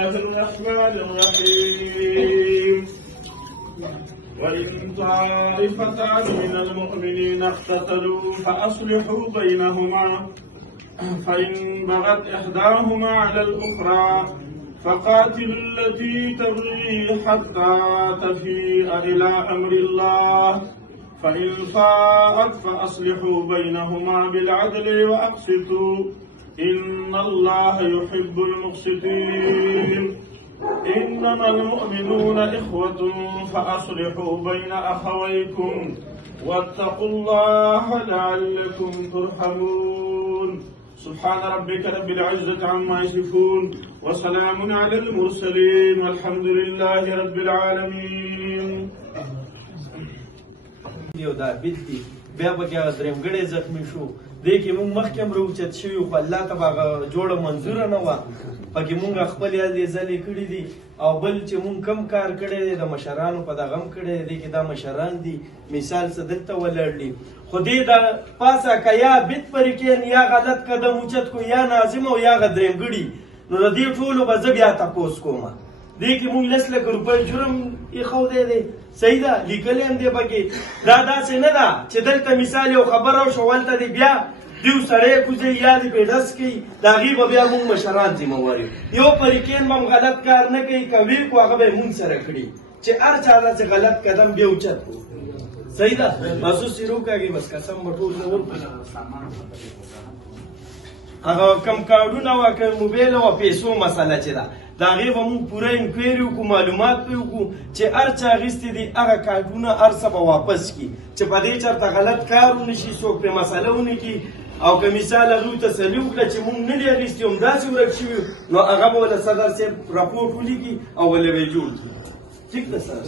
الله الرحمن الرحيم وإن طائفتان من المؤمنين اقتتلوا فأصلحوا بينهما فإن بغت إحداهما على الأخرى فقاتلوا التي تبغي حتى تفيء إلى أمر الله فإن فاءت فأصلحوا بينهما بالعدل وأقسطوا إن الله يحب المقسطين إنما المؤمنون إخوة فأصلحوا بين أخويكم واتقوا الله لعلكم ترحمون سبحان ربك رب العزة عما يصفون وسلام على المرسلين والحمد لله رب العالمين. یو دا بیت دی بیا به هغه درېمګړی زخمي شو دی کې مونږ مخکې هم راوچت شوي خو الله ته به هغه جوړه منظوره نه وه پکې مونږ خپل هلې ځلې کړي دي او بل چې مونږ کم کار کړی دی د مشرانو په دغه هم کړی دی کې دا مشران دي مثال څه دلته ولاړ دي خو دې د پاسه که یا بیت پرې کښېن یا غلط قدم اوچت کو یا ناظم او یا هغه درېمګړي نو د دې ټولو به زه بیا تپوس کومه دې کې مونږ 10 لکه روپۍ جرم ایښودی دی صحیح ده لیکلی هم دی پکې دا داسې نه ده چې دلته مثال یو خبره وشو هلته دی بیا دیو سړی کوزوي یا دې پرې ډس کوي د هغې به بیا مونږ مشران ذمهوار یو یو پریکین به هم غلط کار نه کوي که ویې کړو هغه به یې مونږ سره کړي چې هر چا دا چې غلط قدم بیا اوچت کړو صحیح ده بس اوس یې روکاږي بس قسم به ټول نه ورکړو هغه کم کارډونه وه که موبایل او پیسو مسله چې ده د هغې به مونږ پوره انکوایري وکړو معلومات پرې وکړو چې هر چا اخیستي دي هغه کارډونه هر څه به واپس کړي چې په دې چېرته غلط کار ونه شي څوک پرې مسله ونه کړي او که مثال هغوی تسلي وکړه چې مونږ نه دي اخیستي همداسې ورک شوي نو هغه به له صدر صاحب راپورټ ولیکي او ولې به یې جوړ کړي ټیک ده سر